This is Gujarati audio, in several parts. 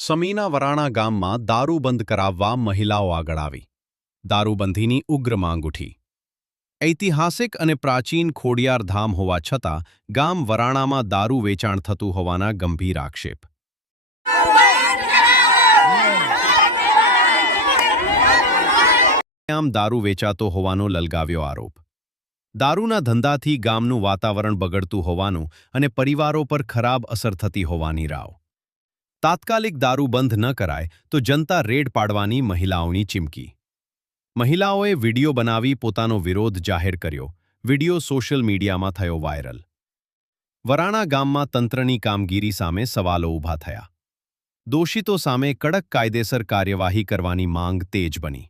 સમીના વરાણા ગામમાં દારૂબંધ કરાવવા મહિલાઓ આગળ આવી. દારૂબંધીની ઉગ્ર માંગ ઉઠી. ઐતિહાસિક અને પ્રાચીન ખોડિયાર ધામ હોવા છતાં ગામ વરાણામાં દારૂ વેચાણ થતું હોવાના ગંભીર આક્ષેપ. આમ દારૂ વેચાતો હોવાનો લલગાવ્યો આરોપ. દારૂના ધંધાથી ગામનું વાતાવરણ બગડતું હોવાનું અને પરિવારો પર ખરાબ અસર થતી હોવાની રાવ. તાત્કાલિક દારૂ બંધ ન કરાય તો જનતા રેડ પાડવાની મહિલાઓની ચીમકી. મહિલાઓએ વિડિયો બનાવી પોતાનો વિરોધ જાહેર કર્યો. વિડિયો સોશિયલ મીડિયામાં થયો વાયરલ. વરાણા ગામમાં તંત્રની કામગીરી સામે સવાલો ઊભા થયા. દોષિતો સામે કડક કાયદેસર કાર્યવાહી કરવાની માંગ તેજ બની.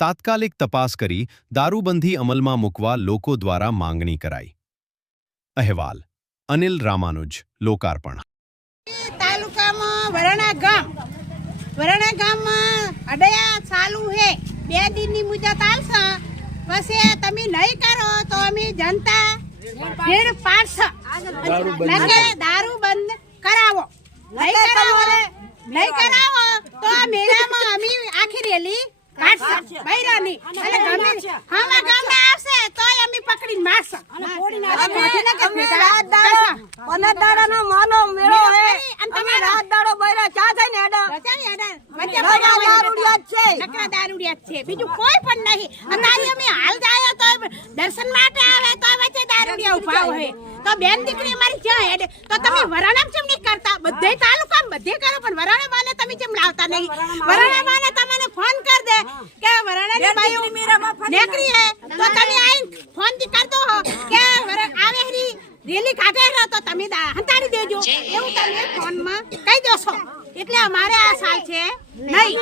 તાત્કાલિક તપાસ કરી દારૂબંધી અમલમાં મૂકવા લોકો દ્વારા માંગણી કરાઈ. અહેવાલ અનિલ રામાનુજ, લોકાર્પણ. તાલુકામાં વરાણા ગામમાં અડયા ચાલુ હે 2 દિનની મુદત આલશે. પછી તમે નહીં કરો તો અમે જનતા ભીડ પાડશે. દારૂ બંધ કરાવો. નહીં કરાવો તો આ મેળામાં અમે આખી રેલી કાઢશે. બૈરાની અને ગમે હામાં ગામમાં આવશે તો અમે પકડીને મારશે. દાડાનો માનો મેળો હે અને તમે રાત દાડો બૈરા ચા થાય ને દારૂડિયા છે. બીજું કોઈ પણ નહીં. અત્યારે અમે હાલ જાય તો દર્શન માટે આવે તો વચ્ચે દારૂડિયા ઉભા હોય તો બેન દીકરી અમારી ક્યાં હેડે તો તમે વરાણામાં કેમ નહીં કરતા? બધે તાલુકામાં બધે કરો પણ વરાણા માને તમે કેમ લાવતા નહીં? વરાણા માને તમને ફોન કર દે કે વરાણાની બાઈઓ નેકરી હે તો તમે આઈને ફોન થી કર દો કે આવે હરી રેલી કાઢે રહો તો તમે હંતાડી દેજો. એવું તમે ફોનમાં કહી દેશો. એટલે અમારે આ સાલ છે નહીં.